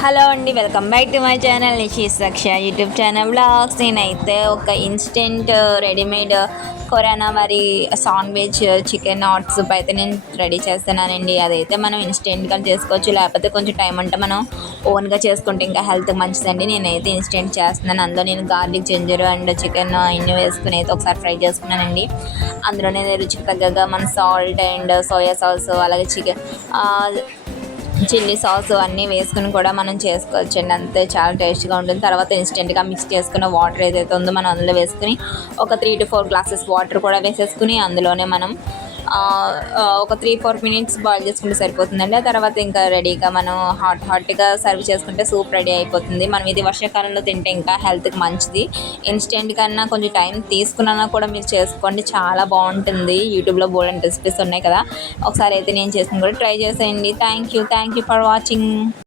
Hello అండి, welcome back to my channel Nishi's Raksha YouTube channel blogs. నేనైతే ఒక ఇన్స్టెంట్ రెడీమేడ్ కొరానా మరి శాండ్విచ్ చికెన్ హాట్ సూప్ అయితే నేను రెడీ చేస్తున్నానండి. అదైతే మనం ఇన్స్టెంట్గా చేసుకోవచ్చు, లేకపోతే కొంచెం టైం అంటే మనం ఓన్గా చేసుకుంటే ఇంకా హెల్త్ మంచిదండి. నేనైతే ఇన్స్టెంట్ చేస్తున్నాను. అందులో నేను గార్లిక్ జింజర్ అండ్ చికెన్ ఇన్ని వేసుకుని అయితే ఒకసారి ఫ్రై చేసుకున్నానండి. అందులోనే రుచికి తగ్గగా మన సాల్ట్ అండ్ సోయా సాస్ అలాగే చికెన్ చిల్లీ సాస్ అన్నీ వేసుకుని కూడా మనం చేసుకోవచ్చండి. అంతే, చాలా టేస్ట్గా ఉంటుంది. తర్వాత ఇన్స్టెంట్గా మిక్స్ చేసుకున్న వాటర్ ఏదైతే ఉందో మనం అందులో వేసుకుని ఒక 3 to 4 గ్లాసెస్ వాటర్ కూడా వేసేసుకుని అందులోనే మనం ఒక 3-4 మినిట్స్ బాయిల్ చేసుకుంటే సరిపోతుందండి. ఆ తర్వాత ఇంకా రెడీగా మనం హాట్గా సర్వ్ చేసుకుంటే సూప్ రెడీ అయిపోతుంది. మనం ఇది వర్షాకాలంలో తింటే ఇంకా హెల్త్కి మంచిది. ఇన్స్టెంట్ కన్నా కొంచెం టైం తీసుకున్నా కూడా మీరు చేసుకోండి, చాలా బాగుంటుంది. యూట్యూబ్లో బోల్డెన్ రెసిపీస్ ఉన్నాయి కదా, ఒకసారి అయితే నేను చేసుకుని కూడా ట్రై చేసేయండి. Thank you for watching.